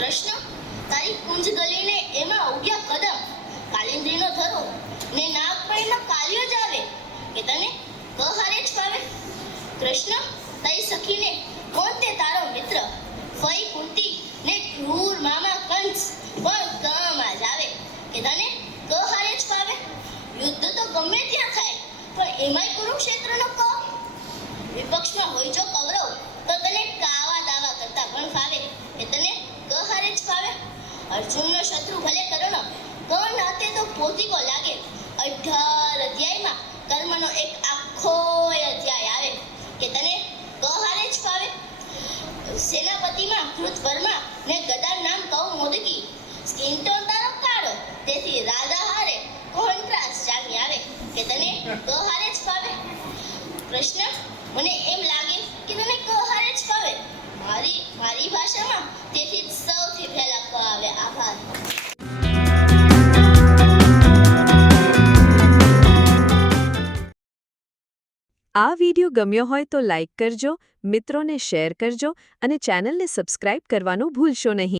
કૃષ્ણ, તારી કુંજ ગલીને એમાં ઉગ્યા કદમ, કાલિંદીનો ધરો ને નાગ પડીનો કાલિયો જ આવે કે તને કહારે જ ફાવે. કૃષ્ણ, તારી સખીને કોણ તે તારો મિત્ર, ફઈ કુંતી ને ક્રૂર મામા કંસ પણ કામાં જ આવે કે તને કહારે જ ફાવે. યુદ્ધ તો ગમે ત્યાં થાય પણ એમાંય કુરુક્ષેત્રનો ક. વિપક્ષમાં હોય જો કૌરવ તો તને કાવા દાવા કરતા પણ ફાવે કે તને કહારે જ ફાવે. અર્જુનનો શત્રુ ભલે કર્ણ, પણ નાતે તો પોતીકો લાગે. 18 અધ્યાયમાં કર્મનો એક આખો અધ્યાય આવે કે તને કહારે જ ફાવે. સેનાપતિમાં કૃતવર્મા ને ગદા નામ કૌમોદકી, સ્કિન ટોન તારો કાળો તેથી રાધા હારે કોન્ટ્રાસ્ટ જામી આવે કે તને કહારે જ ફાવે. કૃષ્ણ, મને એમ લાગે કે તને કહારે જ ફાવે. મારી ભાષામાં તેથી જ સૌથી પહેલા ક આવે. આભાર. આ વિડિયો ગમ્યો હોય તો લાઇક કરજો, મિત્રોને શેર કરજો અને ચેનલને સબસ્ક્રાઇબ કરવાનું ભૂલશો નહીં.